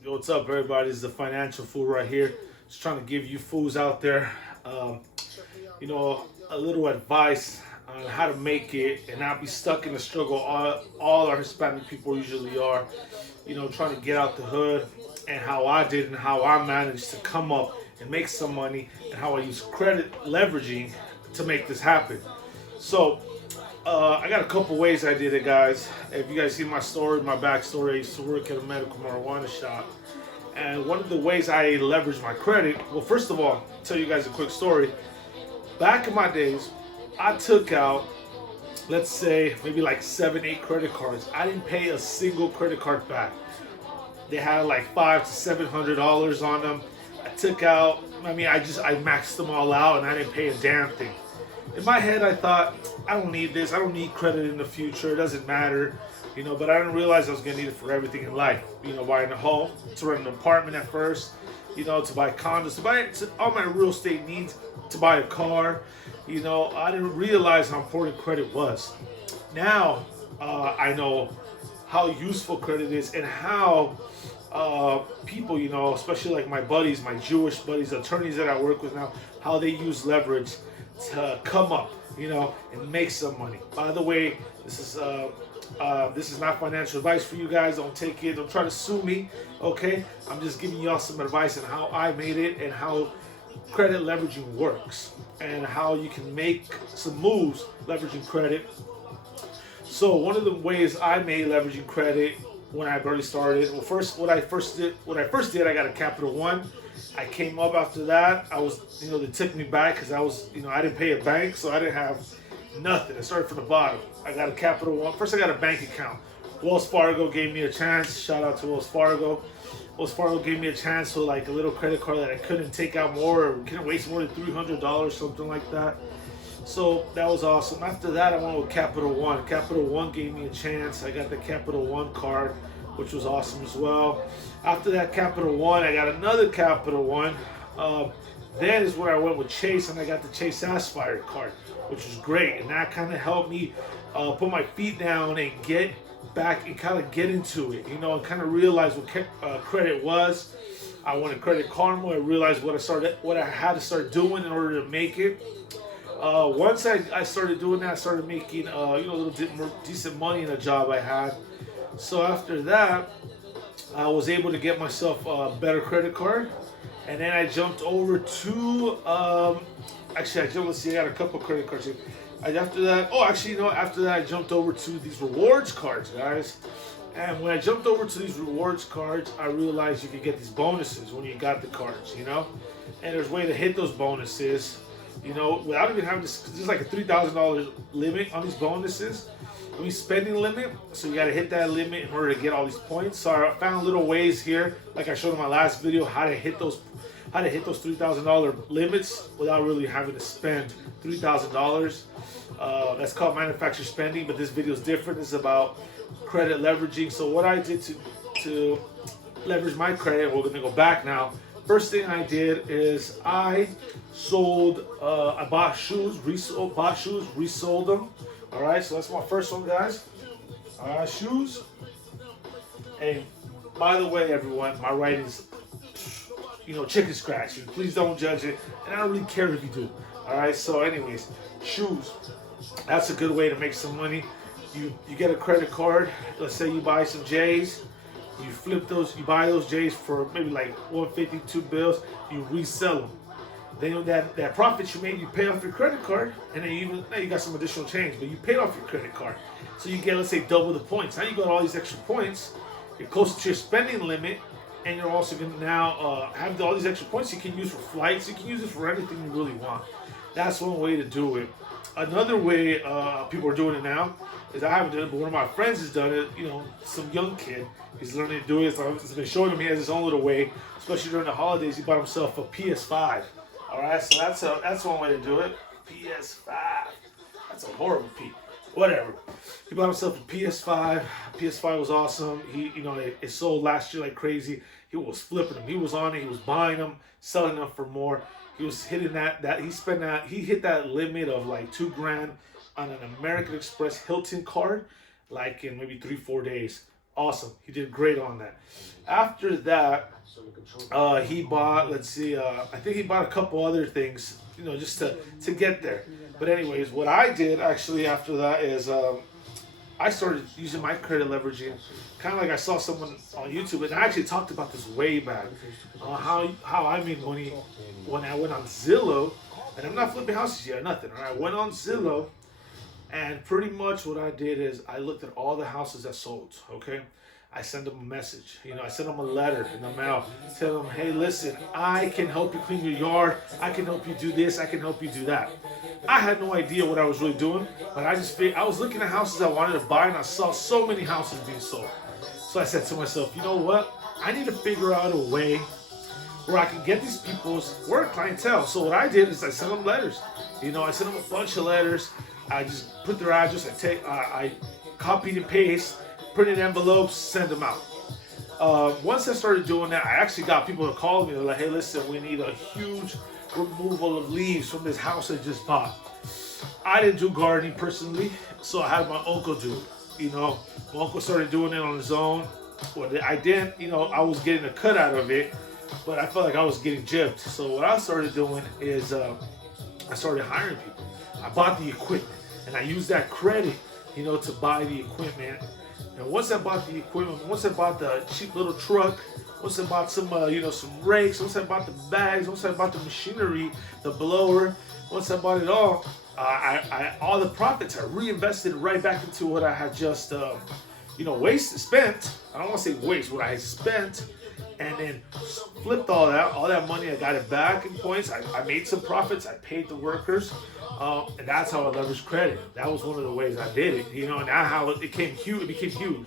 Yo, what's up, everybody? This is the Financial Fool right here. Just trying to give you fools out there, um, a little advice on how to make it and not be stuck in the struggle. All our Hispanic people usually are, trying to get out the hood, and how I did and how I managed to come up and make some money, and how I use credit leveraging to make this happen. So, I got a couple ways I did it, guys. If you guys see my story, my backstory, I used to work at a medical marijuana shop. And one of the ways I leveraged my credit, well, first of all, I'll tell you guys a quick story. Back in my days, I took out, let's say, maybe like 7, 8 credit cards. I didn't pay a single credit card back. They had like $500 to $700 on them. I took out, I maxed them all out and I didn't pay a damn thing. In my head, I thought, I don't need this. I don't need credit in the future. It doesn't matter. But I didn't realize I was going to need it for everything in life. Buying a home, to rent an apartment at first, to buy condos, to all my real estate needs, to buy a car. I didn't realize how important credit was. Now, I know how useful credit is and how people, especially like my buddies, my Jewish buddies, attorneys that I work with now, how they use leverage to come up, and make some money. By the way, this is not financial advice for you guys. Don't take it. Don't try to sue me. Okay, I'm just giving y'all some advice on how I made it and how credit leveraging works and how you can make some moves leveraging credit. So one of the ways I made leveraging credit when I barely started, well, what I first did, I got a Capital One. I came up after that. I was, they took me back because I didn't pay a bank, so I didn't have nothing. I started from the bottom. I got a Capital One. First, I got a bank account. Wells Fargo gave me a chance. Shout out to Wells Fargo. Wells Fargo gave me a chance with like a little credit card that I couldn't take out more or couldn't waste more than $300, something like that. So that was awesome. After that, I went with Capital One. Capital One gave me a chance. I got the Capital One card, which was awesome as well. After that Capital One, I got another Capital One. Then is where I went with Chase, and I got the Chase Aspire card, which was great. And that kind of helped me put my feet down and get back and kind of get into it, and kind of realize what credit was. I wanted Credit Karma. I realized what I had to start doing in order to make it. Once I started doing that, I started making a little bit more decent money in a job I had. So after that, I was able to get myself a better credit card, and then I jumped over to let's see, I got a couple credit cards here. After that, I jumped over to these rewards cards, guys. And when I jumped over to these rewards cards, I realized you could get these bonuses when you got the cards, and there's a way to hit those bonuses, without even having to. There's like a $3,000 limit on these bonuses. Spending limit, so you got to hit that limit in order to get all these points. So I found little ways here, like I showed in my last video, how to hit those $3,000 limits without really having to spend $3,000. That's called manufacturer spending, but this video is different. It's about credit leveraging. So what I did to leverage my credit, we're gonna go back now. First thing I did is I bought shoes, resold them. All right, so that's my first one, guys. Shoes. And by the way, everyone, my writing's, chicken scratch. Please don't judge it, and I don't really care if you do. All right, so anyways, shoes. That's a good way to make some money. You get a credit card. Let's say you buy some J's. You buy those J's for maybe like 152 bills. You resell them. Then that profit you made, you pay off your credit card, and then now you got some additional change, but you paid off your credit card. So you get, let's say, double the points. Now you got all these extra points. You're close to your spending limit, and you're also going to now have all these extra points you can use for flights. You can use it for anything you really want. That's one way to do it. Another way people are doing it now is, I haven't done it, but one of my friends has done it. Some young kid. He's learning to do it. So I've been showing him he has his own little way, especially during the holidays. He bought himself a PS5. All right, so that's one way to do it. PS5. That's a horrible P. Whatever. He bought himself a PS5. PS5 was awesome. It sold last year like crazy. He was flipping them. He was on it. He was buying them, selling them for more. He was hitting he hit that limit of like $2,000 on an American Express Hilton card, like in maybe 3-4 days. Awesome. He did great on that. After that, he bought, let's see, I think he bought a couple other things, just to get there. But anyways, what I did actually after that is I started using my credit leveraging, kind of like I saw someone on YouTube, and I actually talked about this way back, how I made money when I went on Zillow, and I'm not flipping houses yet, nothing. All right, I went on Zillow, and pretty much what I did is I looked at all the houses that sold. Okay, I sent them a message. I sent them a letter in the mail. Tell them, hey, listen, I can help you clean your yard. I can help you do this. I can help you do that. I had no idea what I was really doing, but I was looking at houses I wanted to buy, and I saw so many houses being sold. So I said to myself, you know what? I need to figure out a way where I can get these people's work clientele. So what I did is I sent them letters. I sent them a bunch of letters. I just put their address. I copied and paste, printed envelopes, send them out. Once I started doing that, I actually got people to call me. They're like, hey, listen, we need a huge removal of leaves from this house I just bought. I didn't do gardening personally, so I had my uncle do it. My uncle started doing it on his own. What I didn't, I was getting a cut out of it, but I felt like I was getting gypped. So what I started doing is I started hiring people. I bought the equipment, and I used that credit, to buy the equipment. And once I bought the equipment, once I bought the cheap little truck, once I bought some, some rakes, once I bought the bags, once I bought the machinery, the blower, once I bought it all, all the profits I reinvested right back into what I had just, spent. I don't want to say waste, what I had spent, and then flipped all that money. I got it back in points. I made some profits. I paid the workers. And that's how I leveraged credit. That was one of the ways I did it, and that's how it became huge. It became huge.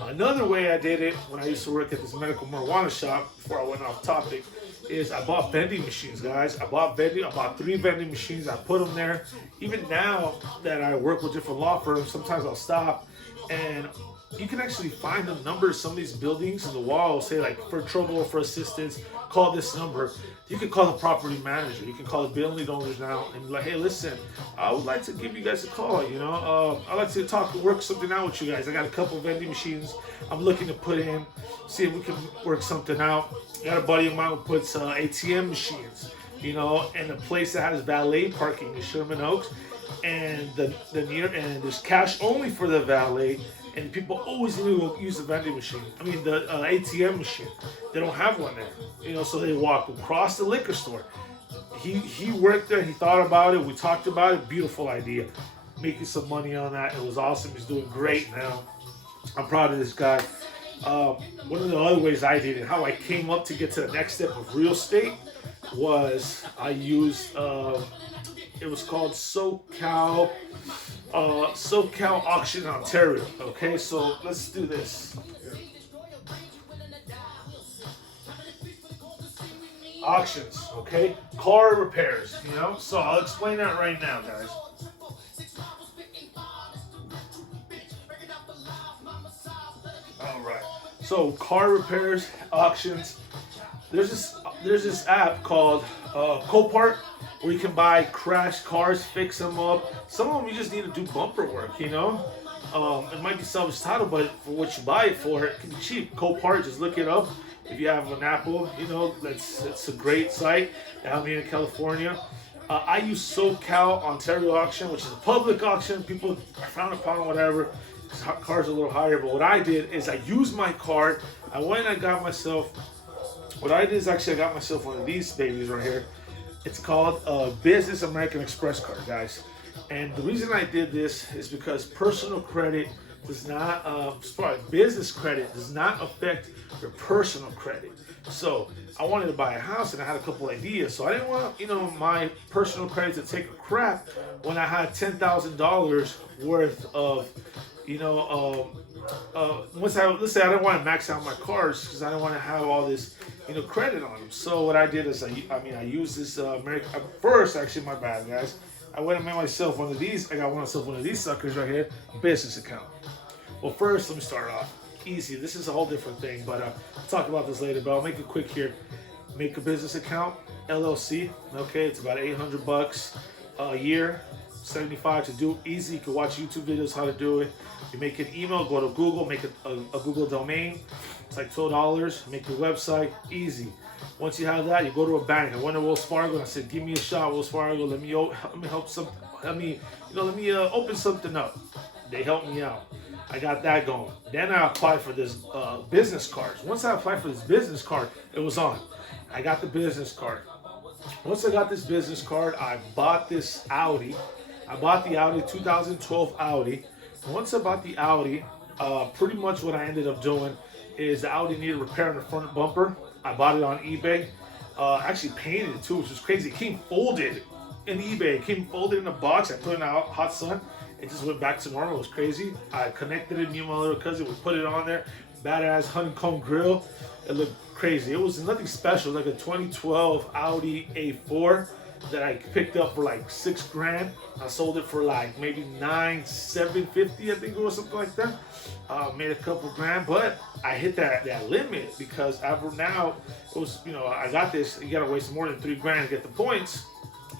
Another way I did it when I used to work at this medical marijuana shop, before I went off topic, is I bought vending machines, guys. I bought 3 vending machines. I put them there. Even now that I work with different law firms, sometimes I'll stop, and you can actually find the numbers. Some of these buildings in the wall say, like, for trouble or for assistance, call this number. You can call the property manager. You can call the building owners now and be like, hey, listen, I would like to give you guys a call. I'd like to work something out with you guys. I got a couple vending machines I'm looking to put in, see if we can work something out. I got a buddy of mine who puts ATM machines, in a place that has valet parking in Sherman Oaks, and there's cash only for the valet. And people always need to use the vending machine. The ATM machine. They don't have one there. So they walk across the liquor store. He worked there. He thought about it. We talked about it. Beautiful idea. Making some money on that. It was awesome. He's doing great now. I'm proud of this guy. One of the other ways I did it, how I came up to get to the next step of real estate, was I used, it was called SoCal Auction Ontario. Okay, so let's do this. Auctions, okay? Car repairs, So I'll explain that right now, guys. All right. So car repairs, auctions. There's this app called Copart, where you can buy crashed cars, fix them up. Some of them you just need to do bumper work, It might be salvage title, but for what you buy it for, it can be cheap. Copart, just look it up. If you have an Apple, it's a great site down here in California. I use SoCal Ontario Auction, which is a public auction. People are frowned upon, whatever. Cars are a little higher, but what I did is I used my card. I went and I got myself. What I did is actually I got myself one of these babies right here. It's called a Business American Express card, guys. And the reason I did this is because personal credit does not, business credit does not affect your personal credit. So I wanted to buy a house and I had a couple ideas. So I didn't want, my personal credit to take a crap when I had $10,000 worth of, let's say I didn't want to max out my cars because I didn't want to have all this, credit on them. So what I did is I used this first, actually, my bad, guys. I went and made myself one of these. I got myself one of these suckers right here, a business account. Well, first, let me start off. Easy. This is a whole different thing, but I'll talk about this later, but I'll make it quick here. Make a business account, LLC. Okay, it's about $800 a year. $75 to do. Easy. You can watch YouTube videos how to do it. You make an email, go to Google, make a Google domain. It's like $12. Make your website. Easy. Once you have that, you go to a bank. I went to Wells Fargo and I said, "Give me a shot, Wells Fargo. Let me open something up." They helped me out. I got that going. Then I applied for this business card. Once I applied for this business card, it was on. I got the business card. Once I got this business card, I bought this Audi. I bought the Audi 2012 Audi. Once I bought the Audi, pretty much what I ended up doing is the Audi needed repair on the front bumper. I bought it on eBay. Actually painted it too, which was crazy. It came folded in eBay. It came folded in a box. I put it in the hot sun. It just went back to normal. It was crazy. I connected it. Me and my little cousin, we put it on there. Badass honeycomb grill. It looked crazy. It was nothing special. Like a 2012 Audi A4 that I picked up for like $6,000. I sold it for like maybe $9,750, I think it was, something like that. Made a couple grand, but I hit that limit because now it was, I got this. You gotta waste more than $3,000 to get the points.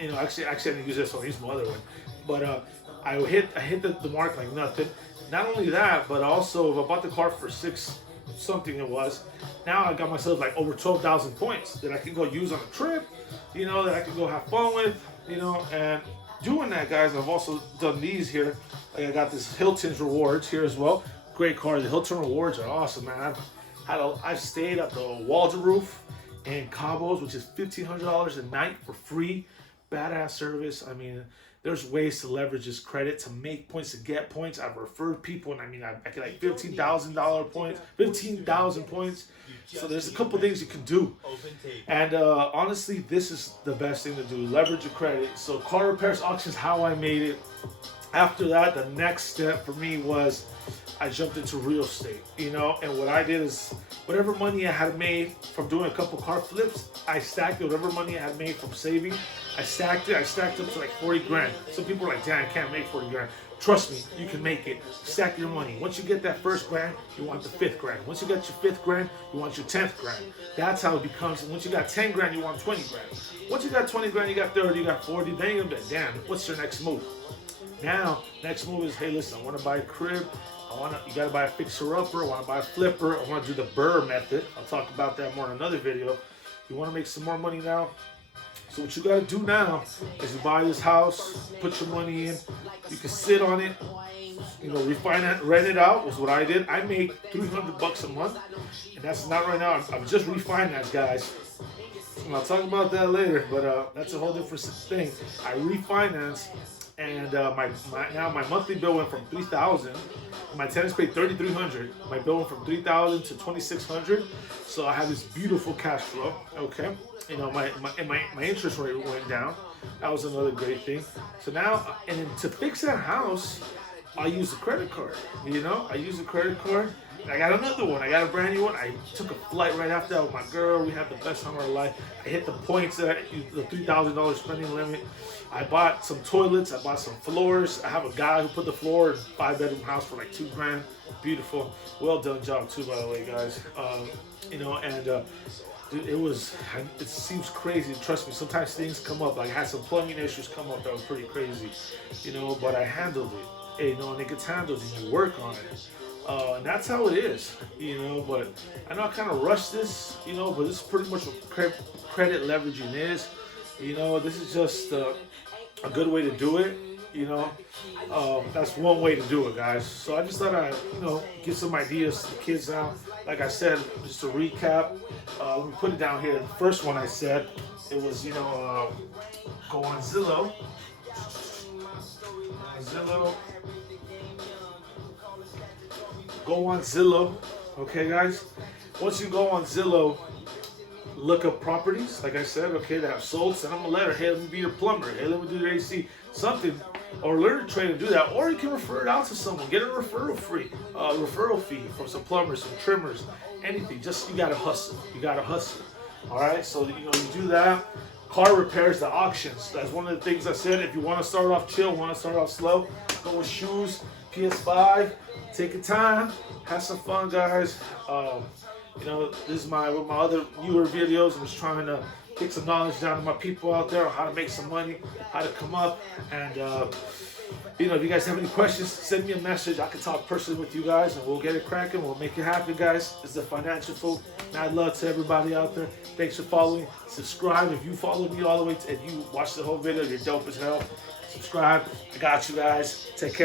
Actually I didn't use this one. I used my other one, but I hit the mark like nothing. Not only that, but also if I bought the car for $6 something it was, now I got myself like over 12,000 points that I can go use on a trip, that I can go have fun with, and doing that, guys. I've also done these here. Like I got this Hilton's Rewards here as well. Great car. The Hilton Rewards are awesome, man. I've stayed at the Waldorf in Cabos, which is $1,500 a night for free. Badass service. I mean, there's ways to leverage this credit to make points, to get points. I've referred people, and I get like $15,000 points, 15,000 points. So there's a couple things you can do. And honestly, this is the best thing to do. Leverage your credit. So car repairs auctions, how I made it. After that, the next step for me was I jumped into real estate, and what I did is whatever money I had made from doing a couple car flips, I stacked it. Whatever money I had made from saving, I stacked it. I stacked up to like $40,000. Some people are like, "Damn, I can't make $40,000. Trust me, you can make it. Stack your money. Once you get that first grand, you want the fifth grand. Once you get your fifth grand, you want your 10th grand. That's how it becomes. And once you got 10 grand, you want 20 grand. Once you got 20 grand, you got 30, you got 40. Then you're gonna be, damn, what's your next move? Now, next move is, hey, listen, I want to buy a crib. You gotta buy a fixer-upper. I want to buy a flipper. I want to do the Burr method. I'll talk about that more in another video. You want to make some more money now? So what you gotta do now is you buy this house, put your money in. You can sit on it, refinance, rent it out. Was what I did. I make $300 a month, and that's not right now. I'm just refinanced, guys. And I'll talk about that later, but that's a whole different thing. I refinance. And now my monthly bill went from $3,000. My tenants paid $3,300. My bill went from $3,000 to $2,600. So I have this beautiful cash flow. Okay, my interest rate went down. That was another great thing. So now, and to fix that house, I use a credit card. I use a credit card. I got another one. I got a brand new one. I took a flight right after that with my girl. We had the best time of our life. I hit the points, the $3,000 spending limit. I bought some toilets. I bought some floors. I have a guy who put the floor in a 5-bedroom house for like $2,000. Beautiful. Well done job too, by the way, guys. Dude, it seems crazy. Trust me, sometimes things come up. Like I had some plumbing issues come up that was pretty crazy, but I handled it. Hey, and it gets handled and you work on it. And that's how it is, but I know I kind of rushed this, but this is pretty much what credit leveraging is. This is just a good way to do it, that's one way to do it, guys. So I just thought I'd, give some ideas to the kids now. Like I said, just to recap, let me put it down here. The first one I said, it was, go on Zillow. Go on Zillow, okay, guys? Once you go on Zillow, look up properties, like I said, okay, that have sold. Send them a letter. Hey, let me be your plumber. Hey, let me do your AC, something, or learn to train to do that. Or you can refer it out to someone. Get a referral fee from some plumbers, some trimmers, anything. Just you gotta hustle. All right. So you do that. Car repairs, the auctions. That's one of the things I said. If you want to start off chill, want to start off slow, go with shoes, PS5. Take your time, have some fun, guys. This is one of my other newer videos. I'm just trying to kick some knowledge down to my people out there on how to make some money, how to come up. And, you know, if you guys have any questions, send me a message. I can talk personally with you guys, and we'll get it cracking. We'll make it happen, guys. It's the Financial Fool. Mad love to everybody out there. Thanks for following. Subscribe if you followed me all the way and you watched the whole video. You're dope as hell. Subscribe. I got you guys. Take care.